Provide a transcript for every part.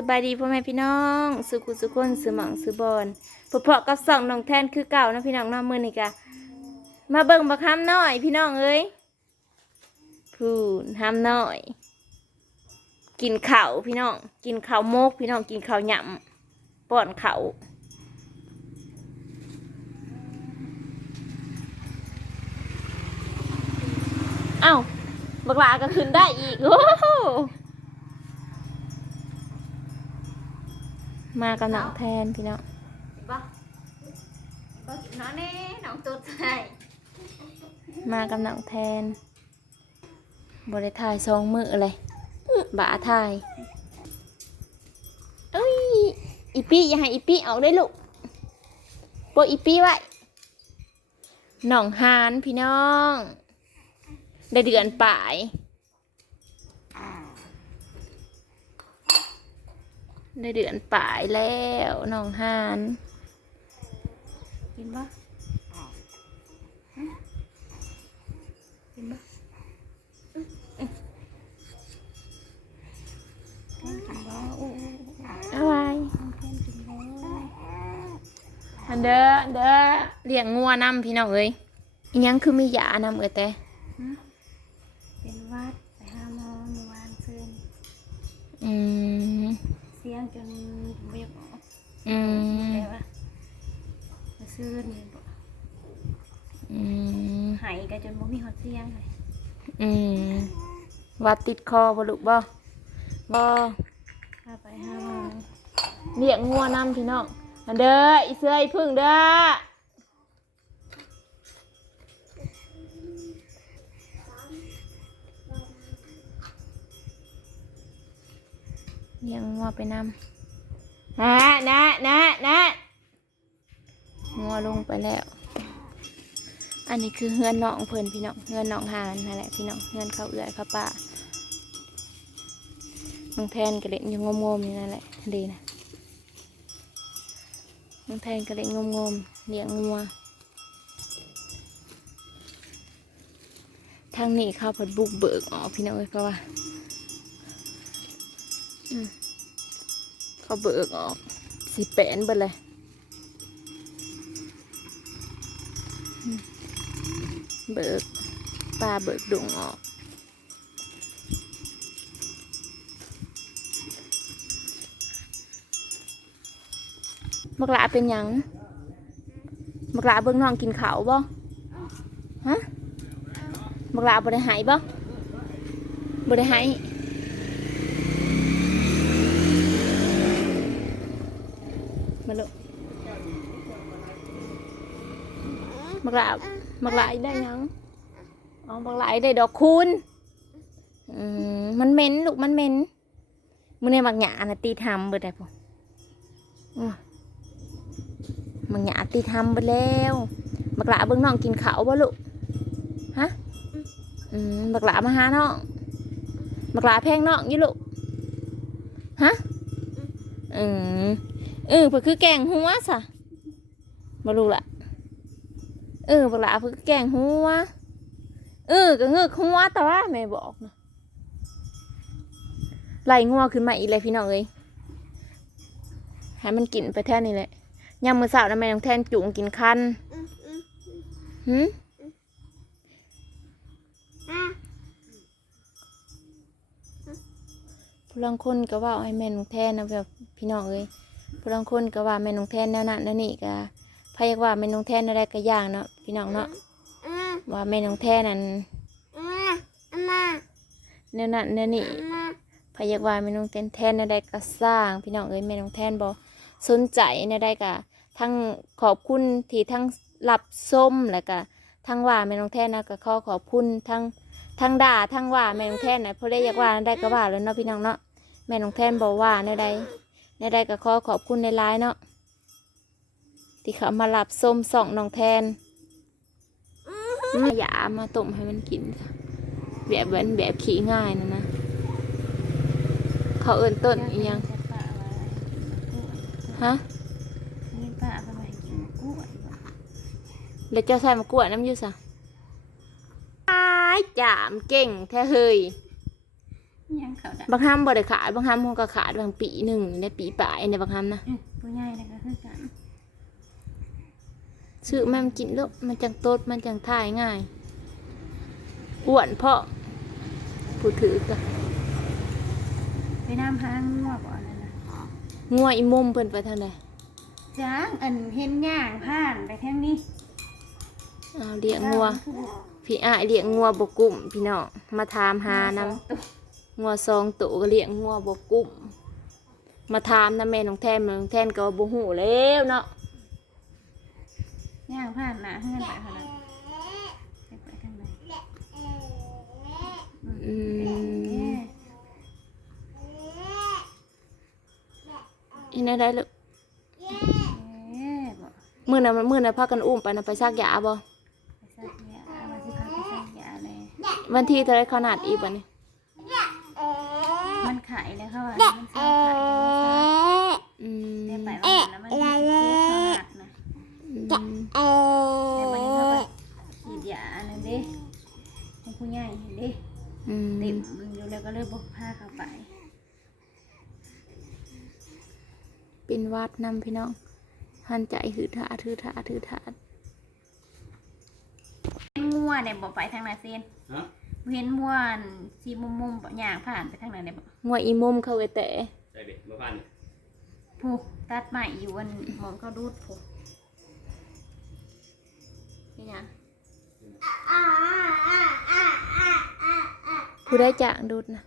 สบายดีพ่อแม่พี่น้องสุขุสุขคนสือหมองสือบอลพอๆกับสองน้องแทนคือเก่านะพี่น้องน้องมือนี่กะมาเบิ่งบักห้ามน้อยพี่น้องเอ้ยพูนห้ามหน้อย กินข้าวพี่น้อง กินข้าวโมก พี่น้องกินข้าวหยำป้อนข้าวเอ้าบักลาก็ขึ้นได้อีกโอ้โห มากับน้องแทนพี่น้องบ่บ่กินน้องแน่น้องตุ๊ดใส่มากับน้องแทนบริถ่ายสองมือเลยบ่าถ่ายเอ้ยอีปี้อย่าให้อีปี้ออกได้ลูกโปะอีปี้ไว้น้องฮานพี่น้อง ได้เดือนป่าย ได้เดือนป่ายแล้วน้องฮานกินบ่กินบ่แค่กินบ่โอ้เอาไว้แค่กินบ่อันเด้ออันเด้อเลี้ยงงัวนำพี่น้องเอ้ยอิหยังคือมียานำเอ้ยแต่ เสียงจนบ่อยบอืมแต่ว่าซื้อนี่บ่อืมหายก็จนบ่มีฮอดเสียงเลยอืมวัดติดคอบ่ลูกบ่บ่พาไปหาหมอเลี้ยงงัวนำพี่น้องอันเด้ออีเสื้ออีพึ่งเด้อ เลี้ยงงัวไปนำฮะนะนะนะงัวลงไปแล้ว อันนี้คือเฮือนน้องเพิ่นพี่น้องเฮือนน้องหานนั่นแหละพี่น้องเฮือนเขาเอื้อยเขาป้าน้องแทนก็เล่นอยู่งมๆอยู่นั่นแหละดีนะน้องแทนก็เล่นงมๆเลี้ยงงัวทางนี้เข้าเพัดบุกเบิกออกพี่น้องเอ้ยเพราะว่าอืม เขาเบิกออกสีแปนเบิดเลยเบิกปลาเบิกดุงออกบักหลาเป็นยังบักหลาเบิ่งน้องกินข้าวบ่ฮะบักหลาบ่ได้หายบ่บ่ได้หายมาลูก บักหลาบักหลาได้ยังอ๋อบักหลายได้ดอกคูณอืมมันเหม็นลูกมันเหม็นมือในบางหยาน่ะตีทำเบิดได้พออืมบางหยาตีทำเบิดแล้วบักหลาเบิ่งน้องกินข้าวบ่ลูกฮะอืมบักหลามาหาน้องบักหลาแพงน้องอยู่ลูกฮะอืมเออเพื่อคือแกงหัวซะบ่รู้ละ เออบักหลาเพื่อคือแกงหัวเออก็เงือกหัวแต่ว่าแม่บอกนะไล่งัวขึ้นมาอีกเลยพี่น้องเอ้ยให้มันกินไปแท่นี้แหละยามมื้อเช้านะแม่น้องแทนจุงกินคันหืมผู้ลังคนก็ว่าให้แม่น้องแทนนะแบบพี่น้องเอ้ยผู้ลังคนก็ว่าแม่น้องแทนแนวนั้นแนวนี้ก็ พายากว่าแม่น้องแทนอะไรก็ย่างเนาะพี่น้องเนาะว่าแม่น้องแทนนั้นแนวนั้นแนวนี้พยากว่าแม่น้องแทนแทนแนวใดก็สร้าง พี่น้องเอ้ยแม่น้องแทนบอสนใจแนวใดก็ทั้งขอบคุณที่ทั้งรับส้มแล้วก็ทั้งว่าแม่น้องแทนนะก็ขอขอบคุณทั้งทั้งด่าทั้งว่าแม่น้องแทนนะเพราะได้อยากว่าแนวใดก็ว่าแล้วเนาะพี่น้องเนาะแม่น้องแทนบอกว่าแนวใดแนวใดก็ขอขอบคุณในไลน์เนาะ ที่เขามารับส้มส่องน้องแทนมาหยามาต้มให้มันกินจ้ะแบบเว้นแบบขี้ง่ายนะนะ เขาเอินต้นอีหยังฮะนี่ป้าเอาไปกินกล้วยบ่แล้วเจ้าใส่มะกรูดน้ำอยูสะตายจามเก่งแท้เฮยยังเขาได้บางครั้งบ่ได้ขายบางครั้งมันก็ขายบางปีหนึ่งในปีปลายในบางครั้งนะอืมผู้ใหญ่เลยก็คือกัน ซื้อแม่มันกินแล้วมันจังโตดมันจังถ่ายง่ายอ้วนเพราะผู้ถือก็ไปน้ำหางงัวบ่นั่นนะงัวอีมุมเพิ่นไปทางใดจ้างอันเห็นย่างผ่านไปทางนี้อ้าวเลี้ยงงัว พี่อ้ายเลี้ยงงัวบกุ้มพี่น้องมาถามหานํงัวซองตัวก็เลี้ยงงัวบกุ้มมาถามนะแม่น้องแทนแม่น้องแทนก็ว่าบ่ฮู้แล้วเนาะ ย่างผ่านหน้าเฮือนไปเท่านั้นไปไปทางไหนอืมอีนั่นได้ลูกเอ๊ะบ่มื้อนั้นมื้อนั้นพากันอุ้มไปนะไปซักยาบ่ไปซักยามาสิพาไปซักยาเลยวันที่เท่าไรขนาดอีกบัดนี้มันขายเลยเขาว่ามันซื้อขายเลยว่าอืมแต่ไปวันนั้นนะมันมีเจ็บขนาดนะ อืม แต่วันนี้เขาก็ฉีดยาอันนั้นเด้ให้ผู้ใหญ่เห็นเด้อืมเต็มมันอยู่แล้วก็เลยบอกพาเขาไปเป็นวัดนำพี่น้องหันใจถือถาถือถาถือถาเห็นงัวเนี่ยบอกไปทางไหนเซียนฮะเห็นมัวอันสีมุมมุมๆบ่ย่างผ่านไปทางไหนเนี่ยบอกงัวอีมุมเข้าไปแต่ใส่เด็กมาพันเนี่ยผู้ตัดใหม่อยู่วันหมองเขาดูดผู้ นี่ยังผู้ได้จ้างดูดนะ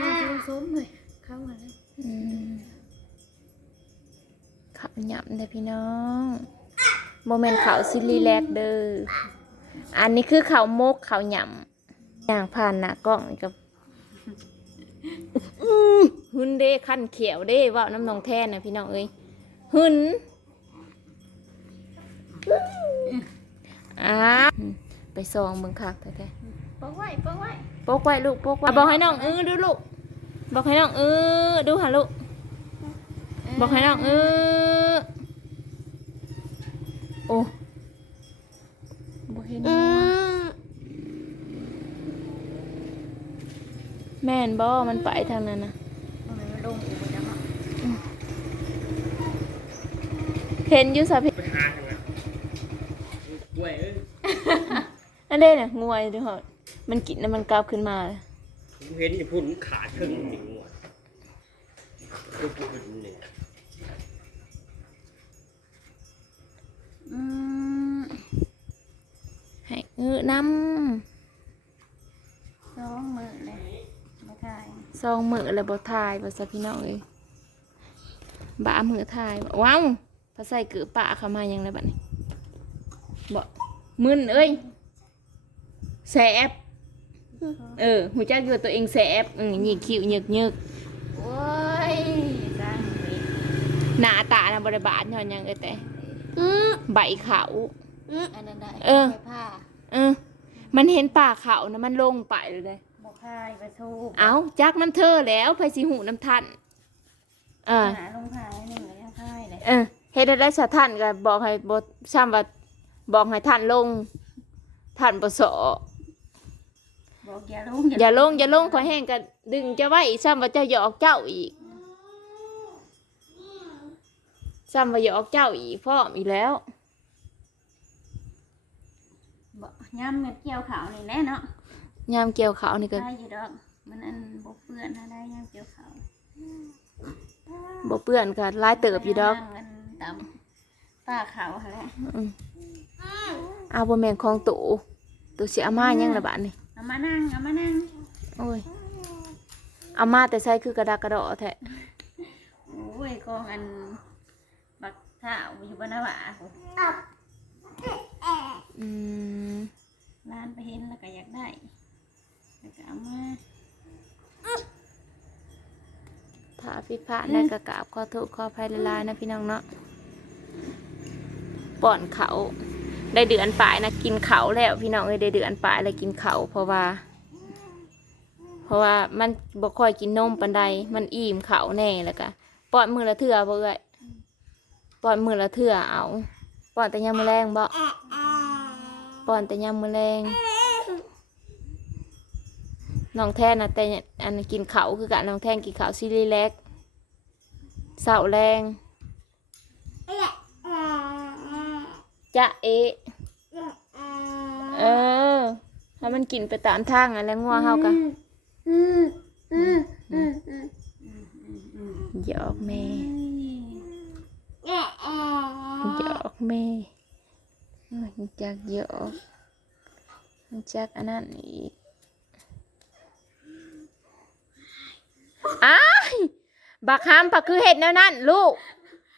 น่าจะส้มเลยเข้ามาเลยอืมข้าวหยำเด้อพี่น้องโมเมนต์ข้าวซิลีแลกเด้ออันนี้คือข้าวมกข้าวหยำอย่างผ่านหน้ากล้องนี่กับอื้อหุ่นเด้ขั้นเขียวเด้เว่าน้ำนองแทนนะพี่น้องเอ้ยหุ่น อ้าวไปซองเบิ่งคักแท้ๆปกไว้ปกไว้ปกไว้ลูกปกไว้บอกให้น้องเออดูลูกบอกให้น้องเออดูหาลูกบอกให้น้องเออโอ้บอกให้น้องแม่นบอมันไปทางนั้นนะทำไมมันลงอยู่บนจังหวะเห็นอยูสาเพไปหาทา งนั้นกล้วยเอ้ยอันเด้น่ะงวยดูเหรอมันกินแล้วมันกลับขึ้นมา ผมเห็นอยู่พุ่นขาดครึ่งหนึ่งหัวก็กินเนี่ยอืมให้เออน้สองมือเลยมาถ่ายำซองมือแล้วบอทายบอสะพี่น้องเอ้ยบ้ามือทายว้าวพอใส่เกือปะเข้ามายังไงบัดนี้ บอกมึนเอ้ยแสบเออหูจักอยู่ว่าตัวเองแสบอืมหยิกคิ้วหยิกหยิกโอ้ยสร้างเวรหน้าตานะบริบาลย้อนหยังเอ้ยแต่ใบเขาอันนั้นได้เออไปผ้าเออ มันเห็นป่าเขานะมันลงไปเลยเด้บอกพายไปทูบเอาจักน้ำเธอแล้วไปสิหูน้ำท่านเออ หาลงพายหนึ่งเลยพายเลย เออเฮ็ดได้สะท่านก็บอกให้บทซ้ำว่า บอกให้ท่านลง ท่านบ่สอบอกอย่าลงอย่าลงอย่าลงขอแห้งก็ดึงจะไว้ซ้ำว่าเจ้าหยอกเจ้าอีกซ้ำว่าหยอกเจ้าอีกพร้อมอีกแล้วบอกย่ำเงินเกี่ยวขาวนี่แน่เนาะยามเกี่ยวเขาวนี่ก็ได้อยู่ดอกมันอันบกเปื้อนนะได้ย่ำเกี่ยวขาวบ่เปื้อนก็หลายเติบอยู่ดอกมันตำป้าขาวอะไรอืม เอาบ่แม่นของตู่ตู่สิเอามาหยังละบาดนี่เอามานั่งเอามานั่งโอ้ยเอามาแต่ใส่คือกระดากกระดอแท้โอ้ยกองอันบักข้าวอยู่บนหน้าบ่าอืมร้านไปเห็นแล้วก็อยากได้แล้วก็เอามาถ้าผิดพลาดในกระกราบขอโทษขออภัยหลายๆนะพี่น้องเนาะป้อนเขา ได้เดือนปลายนะกินเขาแล้วพี่น้องเอ้ยได้เดือนปลายแล้วกินเขาเพราะว่า เพราะว่ามันบ่ค่อยกินนมปันใดมันอิ่มเขาแน่แล้วก็ป้อนมือละเถื่อบ่เอ้ยป้อนมือละเถื่อเอาป้อนแต่ยามมือแรงบ่ป้อนแต่ยามมือแรงน้องแทนนะแต่อันกินเขาคือกันน้องแท่นกินเขาซีรีแลกเสาแรง จะเอะเออถ้ามันกินไปตามทางอะแล้วงัวเฮากันหยอกแม่หยอกแม่มันจักหยอกมันจักอันนั้นอีกอ้ายบักฮามผักคือเห็ดแนวนั้นลูก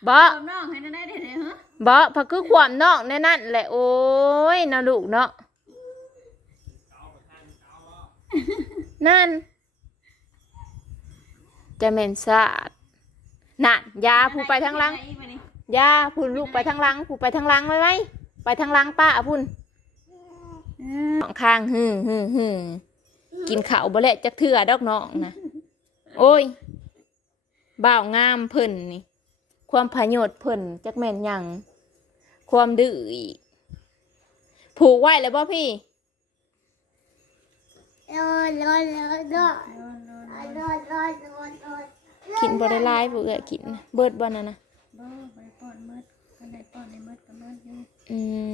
บ่ผมน้องให้ได้ได้เลยฮะบ่ผักคือความนอกแนวนั้นแหละโอ้ยนะลูกเนาะนั่น จะเหม็นสาดนั่นยาผู้ไปทางหลังยาพุ่นลูกไปทางหลังผู้ไปทางหลังไว้ไหมไปทางหลังป้าพุ่นสองข้างฮึมฮึมฮึมกินข้าวบ่แลจักเถื่อดอกน้องนะโอ้ยบ่าวงามเพิ่นนี่ ความพยศเพิ่นจักแม่นหยังความดื้ออีกผูกไว้แล้วบ่พี่กินบ่ได้หลายบ่เอื้อกินนะเบิดบ่นั่นนะบ่ไปป้อนมืดกันได้ป้อนในมืดกับมืดอยู่อืม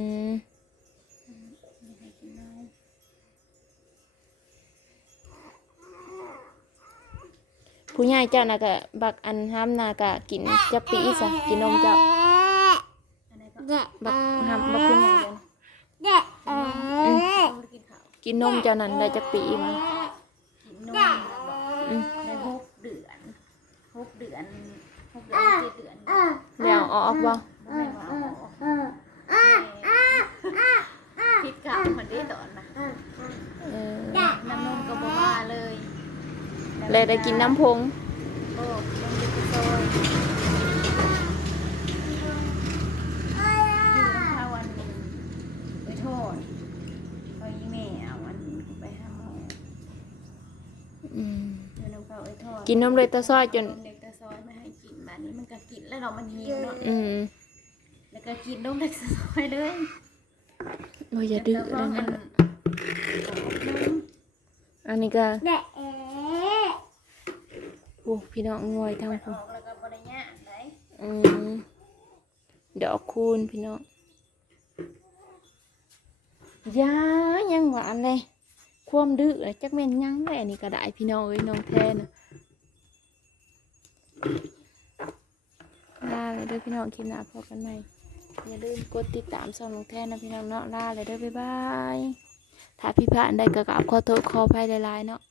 ไม่ ผู้ใหญ่เจ้าน่ะก็บักอันห้ามน่ะก็กินจักปีซะกินนมเจ้าอันไหนก็บักห้ามบักผู้ใหญ่เจ้าน่ะต้องกินข้าวกินนมเจ้านั้นได้จักปีมากินนมบอกอืมได้หกเดือนหกเดือนหกเดือนเจ็ดเดือนบ่แล้วเอาออกบ่แม่ว่าเอาออกพิดข้าวคนนี้ตอนนะ เออ น้ำนมก็บ่ว่าเลย เลยได้กินน้ำพงโอ้ยังอยู่กับโซยอยู่น้ำข้าววันหนึ่งไปโทษไปแม่เอาวันหนึ่งไปหาหมออืมอยู่น้ำข้าวไอ้ทอดกินนมเลยตะซอยจน เด็กตะซอยไม่ให้กินแบบนี้มันก็กินแล้วเรามันหิวเนาะอืมแล้วก็กินนมเด็กตะซอยเลยโอ้ยอย่าดื้อแล้แล้ววมันะนอันนี้ก็ โอ้พี่น้องงวยทางอผมอกแล้วก็บริญญาไหนอืมดอกคูณพี่น้องยายังหวานเลยความดื้อน่ะจักแม่นยังเลยอันนี้ก็ได้พี่น้องเอ้ยน้องแทนน่ะลาเลยเด้อพี่น้องคลิปหน้าพบกันใหม่อย่าลืมกดติดตามช่องน้องแทนนะพี่น้องเนาะลาเลยเด้อบ๊ายบายถ้าพี่ผ่านได้ก็กราบขอโทษขออภัยหลายๆเนาะ